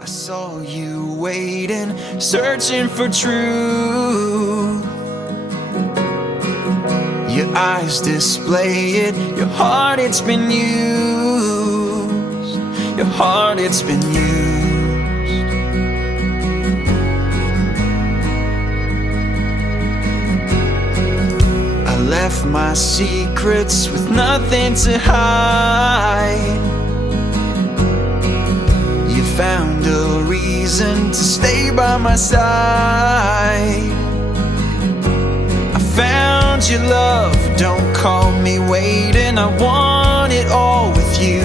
I saw you waiting, searching for truth. Your eyes display it, your heart it's been used. Your heart it's been used. I left my secrets with nothing to hide. You found a reason to stay by my side. I found your love, don't call me waiting. I want it all with you.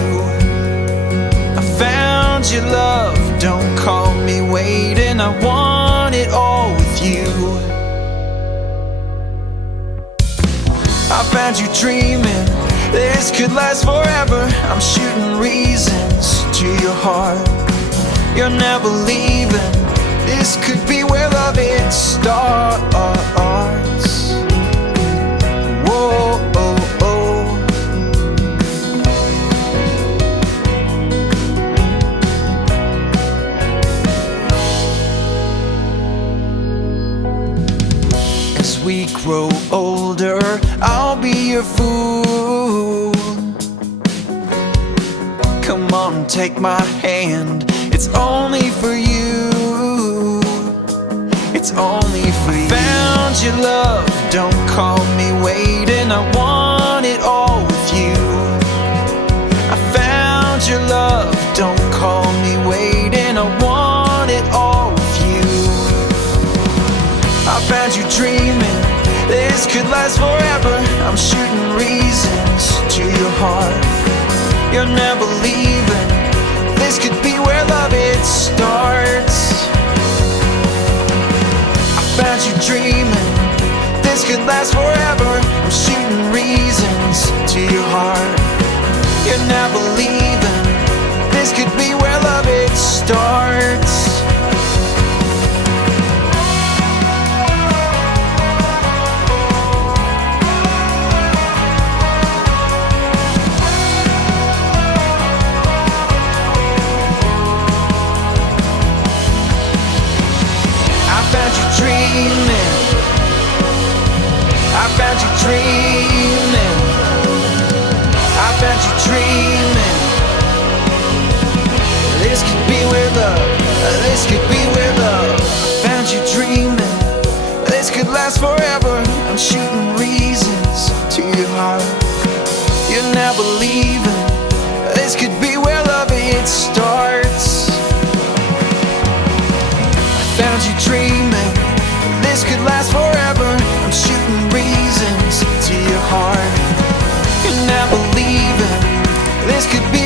I found your love, don't call me waiting. I want it all with you. I found you dreaming, this could last forever. I'm shooting reasons to your heart. You're never leaving, this could be where love it starts. Whoa, oh, oh. As we grow older, I'll be your fool. Come on, take my hand, it's only for you. It's only for you. I found your love, don't call me waiting. I want it all with you. I found your love, don't call me waiting. I want it all with you. I found you dreaming, this could last forever. I'm shooting reasons to your heart. You're never leaving, this could be where love it starts. I found you dreaming, this could last forever. I'm shooting reasons to your heart. You're never leaving, this could be where love it starts. I found you dreaming. I found you dreaming. This could be where love, this could be where love. I found you dreaming, this could last forever. I'm shooting reasons to your heart. You're never leaving, this could be where love it starts. I found you dreaming, this could last forever. I'm shooting reasons to your heart. You're never leaving, this could be